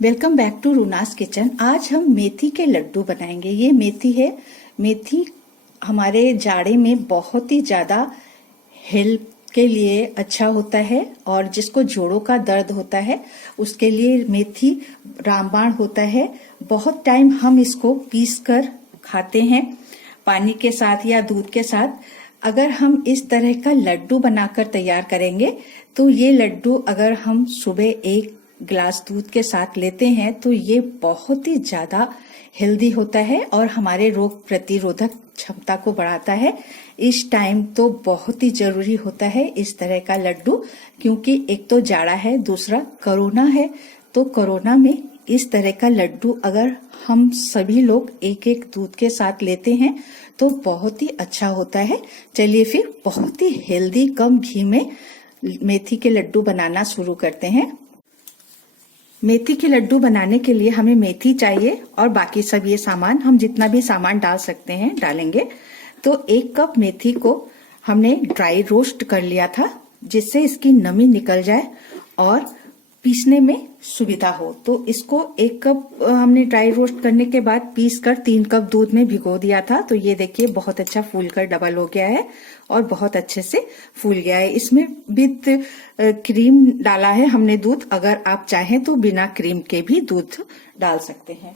Welcome back to Runa's kitchen. आज हम मेथी के लड्डू बनाएंगे। ये मेथी है। मेथी हमारे जाड़े में बहुत ही ज़्यादा हेल्थ के लिए अच्छा होता है और जिसको जोड़ों का दर्द होता है उसके लिए मेथी रामबाण होता है। बहुत टाइम हम इसको पीस कर खाते हैं पानी के साथ या दूध के साथ। अगर हम इस तरह का लड्डू बनाकर तैयार करेंगे तो ये लड्डू अगर हम सुबह एक ग्लास दूध के साथ लेते हैं तो ये बहुत ही ज्यादा हेल्दी होता है और हमारे रोग प्रतिरोधक क्षमता को बढ़ाता है। इस टाइम तो बहुत ही जरूरी होता है इस तरह का लड्डू, क्योंकि एक तो जाड़ा है, दूसरा कोरोना है। तो कोरोना में इस तरह का लड्डू अगर हम सभी लोग एक एक दूध के साथ लेते हैं तो बहुत ही अच्छा होता है। चलिए फिर बहुत ही हेल्दी कम घी में मेथी के लड्डू बनाना शुरू करते हैं। मेथी के लड्डू बनाने के लिए हमें मेथी चाहिए और बाकी सब ये सामान हम जितना भी सामान डाल सकते हैं डालेंगे। तो 1 कप मेथी को हमने ड्राई रोस्ट कर लिया था जिससे इसकी नमी निकल जाए और पीसने में सुविधा हो। तो इसको 1 कप हमने ड्राई रोस्ट करने के बाद पीस कर 3 कप दूध में भिगो दिया था। तो ये देखिए बहुत अच्छा फूल कर डबल हो गया है और बहुत अच्छे से फूल गया है। इसमें विद क्रीम डाला है हमने दूध। अगर आप चाहें तो बिना क्रीम के भी दूध डाल सकते हैं।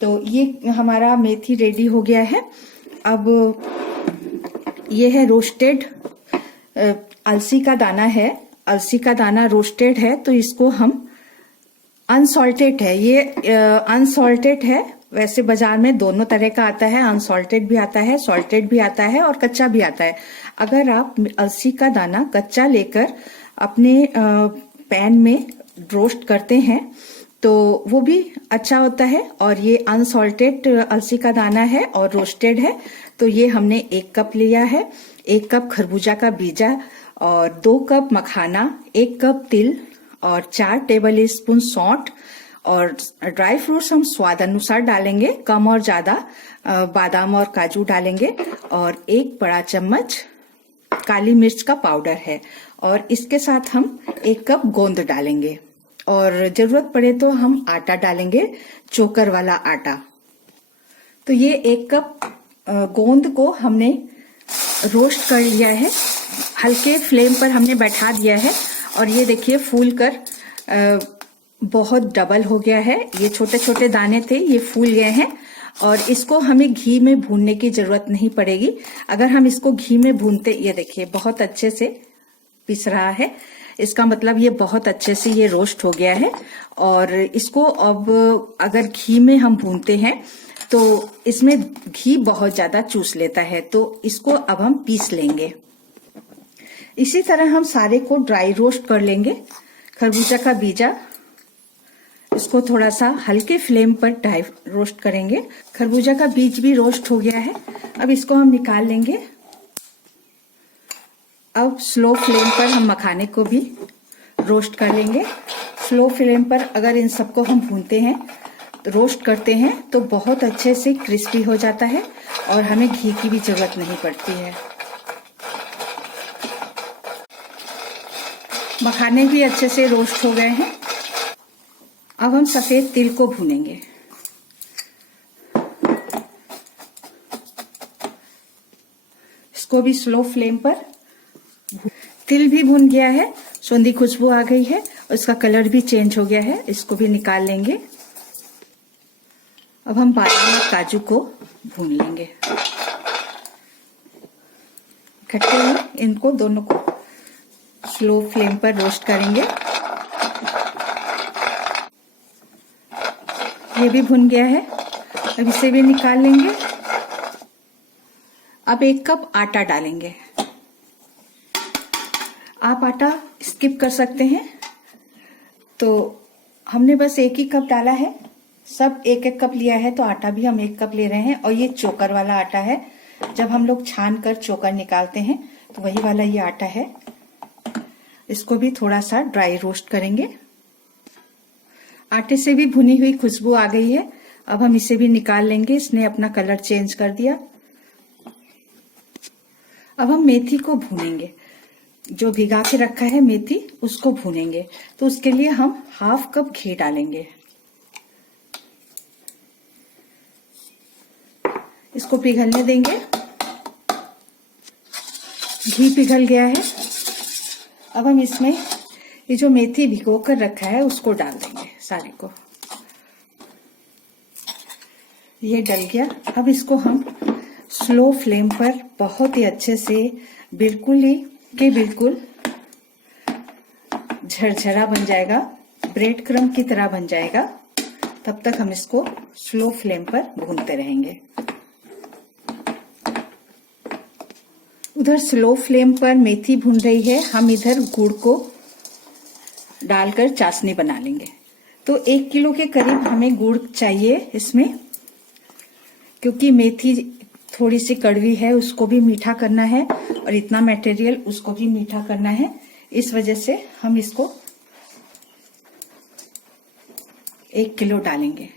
तो ये हमारा मेथी रेडी हो गया है। अब ये है रोस्टेड अलसी का दाना है। अलसी का दाना रोस्टेड है तो इसको हम अनसॉल्टेड है। ये अनसॉल्टेड है। वैसे बाजार में दोनों तरह का आता है, अनसॉल्टेड भी आता है, सॉल्टेड भी आता है और कच्चा भी आता है। अगर आप अलसी का दाना कच्चा लेकर अपने पैन में रोस्ट करते हैं तो वो भी अच्छा होता है। और ये अनसॉल्टेड अलसी का दाना है और रोस्टेड है। तो ये हमने 1 कप लिया है। 1 कप खरबूजा का बीजा और 2 कप मखाना, 1 कप तिल और 4 टेबल स्पून सौंठ और ड्राई फ्रूट्स हम स्वाद अनुसार डालेंगे, कम और ज्यादा। बादाम और काजू डालेंगे और 1 बड़ा चम्मच काली मिर्च का पाउडर है और इसके साथ हम 1 कप गोंद डालेंगे और जरूरत पड़े तो हम आटा डालेंगे, चोकर वाला आटा। तो ये 1 कप गोंद को हमने रोस्ट कर लिया है। हल्के फ्लेम पर हमने बैठा दिया है और ये देखिए फूल कर बहुत डबल हो गया है। ये छोटे छोटे दाने थे, ये फूल गए हैं और इसको हमें घी में भूनने की जरूरत नहीं पड़ेगी। अगर हम इसको घी में भूनते, ये देखिए बहुत अच्छे से पिस रहा है, इसका मतलब ये बहुत अच्छे से ये रोस्ट हो गया है। और इसको अब अगर घी में हम भूनते हैं तो इसमें घी बहुत ज्यादा चूस लेता है, तो इसको अब हम पीस लेंगे। इसी तरह हम सारे को ड्राई रोस्ट कर लेंगे। खरबूजा का बीजा, इसको थोड़ा सा हल्के फ्लेम पर ड्राई रोस्ट करेंगे। खरबूजा का बीज भी रोस्ट हो गया है। अब इसको हम निकाल लेंगे। अब स्लो फ्लेम पर हम मखाने को भी रोस्ट कर लेंगे। स्लो फ्लेम पर अगर इन सबको हम भूनते हैं, रोस्ट करते हैं तो बहुत अच्छे से क्रिस्पी हो जाता है और हमें घी की भी जरूरत नहीं पड़ती है। मखाने भी अच्छे से रोस्ट हो गए हैं। अब हम सफेद तिल को भूनेंगे। इसको भी स्लो फ्लेम पर। तिल भी भुन गया है, सुंदी खुशबू आ गई है और इसका कलर भी चेंज हो गया है। इसको भी निकाल लेंगे। अब हम बादाम और काजू को भून लेंगे। इकट्ठे हुए इनको दोनों को स्लो फ्लेम पर रोस्ट करेंगे। ये भी भुन गया है। अब इसे भी निकाल लेंगे। अब 1 कप आटा डालेंगे। आप आटा स्किप कर सकते हैं। तो हमने बस 1 ही कप डाला है। सब 1-1 कप लिया है तो आटा भी हम 1 कप ले रहे हैं। और ये चोकर वाला आटा है। जब हम लोग छान कर चोकर निकालते हैं तो वही वाला ये आटा है। इसको भी थोड़ा सा ड्राई रोस्ट करेंगे। आटे से भी भुनी हुई खुशबू आ गई है। अब हम इसे भी निकाल लेंगे। इसने अपना कलर चेंज कर दिया। अब हम मेथी को भूनेंगे। जो भिगा के रखा है मेथी, उसको भूनेंगे। तो उसके लिए हम 1/2 कप घी डालेंगे। इसको पिघलने देंगे। घी पिघल गया है। अब हम इसमें ये जो मेथी भिगो कर रखा है उसको डाल देंगे सारे को। ये डल गया। अब इसको हम स्लो फ्लेम पर बहुत ही अच्छे से बिल्कुल झरझरा बन जाएगा, ब्रेड क्रम्ब की तरह बन जाएगा। तब तक हम इसको स्लो फ्लेम पर भूनते रहेंगे। उधर स्लो फ्लेम पर मेथी भून रही है, हम इधर गुड़ को डालकर चाशनी बना लेंगे। तो 1 किलो के करीब हमें गुड़ चाहिए इसमें, क्योंकि मेथी थोड़ी सी कड़वी है, उसको भी मीठा करना है और इतना मटेरियल उसको भी मीठा करना है। इस वजह से हम इसको 1 किलो डालेंगे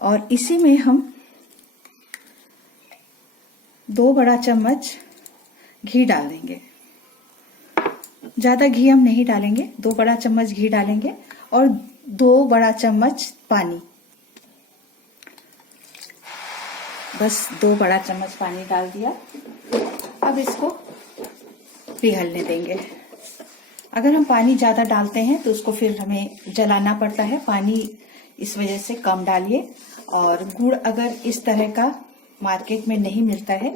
और इसी में हम 2 बड़ा चम्मच घी डाल देंगे। ज्यादा घी हम नहीं डालेंगे, 2 बड़ा चम्मच घी डालेंगे और 2 बड़ा चम्मच पानी, बस 2 बड़ा चम्मच पानी डाल दिया। अब इसको पिघलने देंगे। अगर हम पानी ज्यादा डालते हैं तो उसको फिर हमें जलाना पड़ता है, पानी इस वजह से कम डालिए। और गुड़ अगर इस तरह का मार्केट में नहीं मिलता है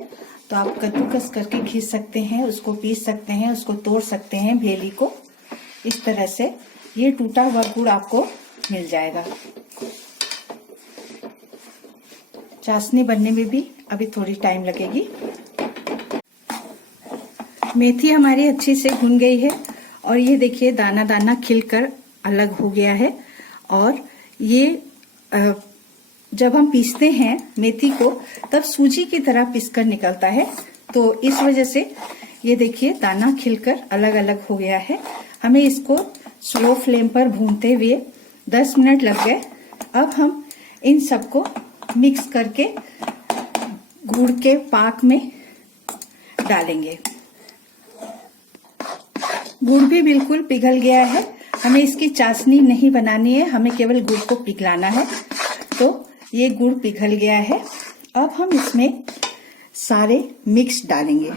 तो आप कद्दूकस करके घिस सकते हैं, उसको पीस सकते हैं, उसको तोड़ सकते हैं भेली को। इस तरह से ये टूटा हुआ गुड़ आपको मिल जाएगा। चाशनी बनने में भी अभी थोड़ी टाइम लगेगी। मेथी हमारी अच्छी से भुन गई है और ये देखिए दाना दाना खिलकर अलग हो गया है। और ये जब हम पीसते हैं मेथी को तब सूजी की तरह पीसकर निकलता है, तो इस वजह से ये देखिए दाना खिलकर अलग अलग हो गया है। हमें इसको स्लो फ्लेम पर भूनते हुए 10 मिनट लग गए। अब हम इन सबको मिक्स करके गुड़ के पाक में डालेंगे। गुड़ भी बिल्कुल पिघल गया है, हमें इसकी चाशनी नहीं बनानी है, हमें केवल गुड़ को पिघलाना है। तो ये गुड़ पिघल गया है। अब हम इसमें सारे मिक्स डालेंगे।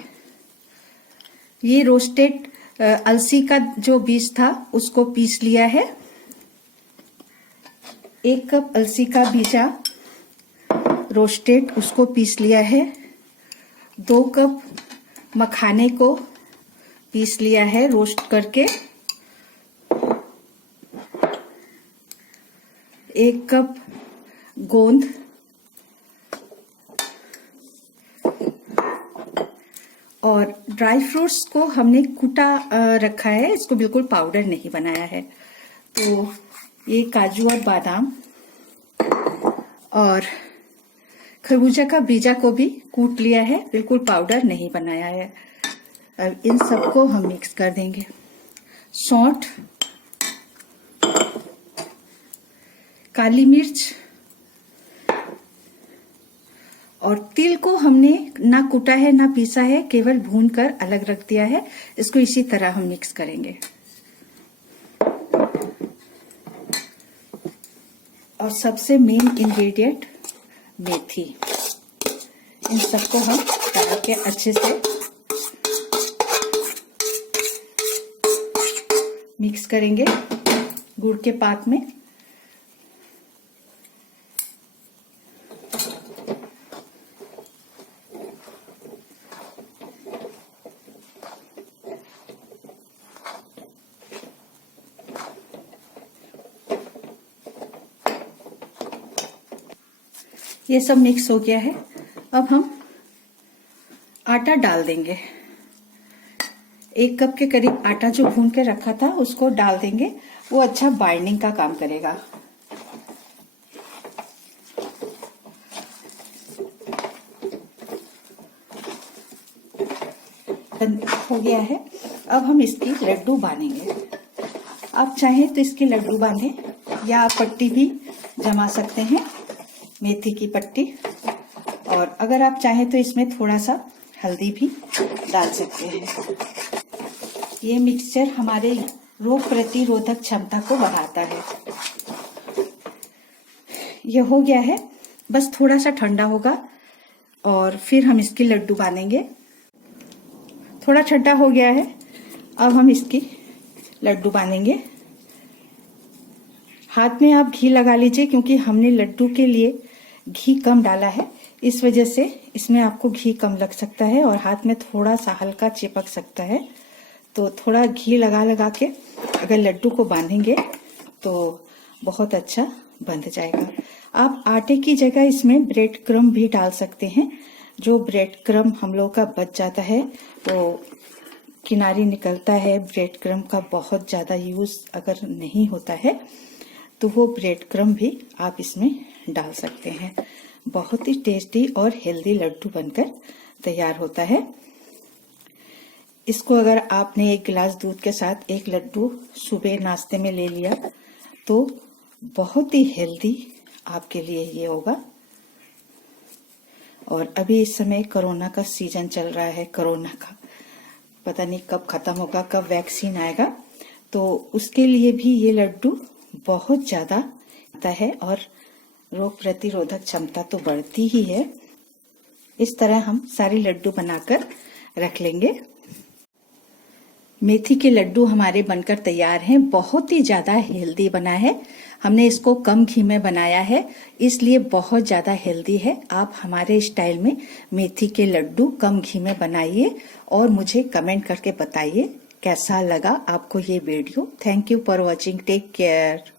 ये रोस्टेड अलसी का जो बीज था उसको पीस लिया है। 1 कप अलसी का बीजा रोस्टेड उसको पीस लिया है। 2 कप मखाने को पीस लिया है रोस्ट करके। 1 कप गोंद, और ड्राई फ्रूट्स को हमने कूटा रखा है, इसको बिल्कुल पाउडर नहीं बनाया है। तो ये काजू और बादाम और खरबूजा का बीजा को भी कूट लिया है, बिल्कुल पाउडर नहीं बनाया है। अब इन सबको हम मिक्स कर देंगे। सौंठ, काली मिर्च और तिल को हमने ना कूटा है ना पीसा है, केवल भूनकर अलग रख दिया है। इसको इसी तरह हम मिक्स करेंगे। और सबसे मेन इंग्रेडिएंट मेथी, इन सबको हम डाल के अच्छे से मिक्स करेंगे गुड़ के पाक में। ये सब मिक्स हो गया है। अब हम आटा डाल देंगे। 1 कप के करीब आटा जो भून के रखा था उसको डाल देंगे, वो अच्छा बाइंडिंग का काम करेगा। हो गया है। अब हम इसकी लड्डू बांधेंगे। आप चाहें तो इसके लड्डू बांधें या आप पट्टी भी जमा सकते हैं, मेथी की पट्टी। और अगर आप चाहें तो इसमें थोड़ा सा हल्दी भी डाल सकते हैं। ये मिक्सचर हमारे रोग प्रतिरोधक क्षमता को बढ़ाता है। यह हो गया है। बस थोड़ा सा ठंडा होगा और फिर हम इसके लड्डू बांधेंगे। थोड़ा ठंडा हो गया है, अब हम इसकी लड्डू बांधेंगे। हाथ में आप घी लगा लीजिए क्योंकि हमने लड्डू के लिए घी कम डाला है, इस वजह से इसमें आपको घी कम लग सकता है और हाथ में थोड़ा सा हल्का चिपक सकता है। तो थोड़ा घी लगा लगा के अगर लड्डू को बांधेंगे तो बहुत अच्छा बंध जाएगा। आप आटे की जगह इसमें ब्रेड क्रम्ब भी डाल सकते हैं। जो ब्रेड क्रम्ब हम लोग का बच जाता है वो किनारी निकलता है, ब्रेड क्रम्ब का बहुत ज़्यादा यूज़ अगर नहीं होता है तो वो ब्रेड क्रम्ब भी आप इसमें डाल सकते हैं। बहुत ही टेस्टी और हेल्दी लड्डू बनकर तैयार होता है। इसको अगर आपने एक गिलास दूध के साथ एक लड्डू सुबह नाश्ते में ले लिया तो बहुत ही हेल्दी आपके लिए ये होगा। और अभी इस समय कोरोना का सीजन चल रहा है, कोरोना का पता नहीं कब खत्म होगा, कब वैक्सीन आएगा, तो उसके लिए भी ये लड्डू बहुत ज्यादा आता है और रोग प्रतिरोधक क्षमता तो बढ़ती ही है। इस तरह हम सारे लड्डू बनाकर रख लेंगे। मेथी के लड्डू हमारे बनकर तैयार हैं। बहुत ही ज्यादा हेल्दी बना है। हमने इसको कम घी में बनाया है, इसलिए बहुत ज्यादा हेल्दी है। आप हमारे स्टाइल में मेथी के लड्डू कम घी में बनाइए और मुझे कमेंट करके बताइए कैसा लगा आपको ये video. Thank you for watching. Take care.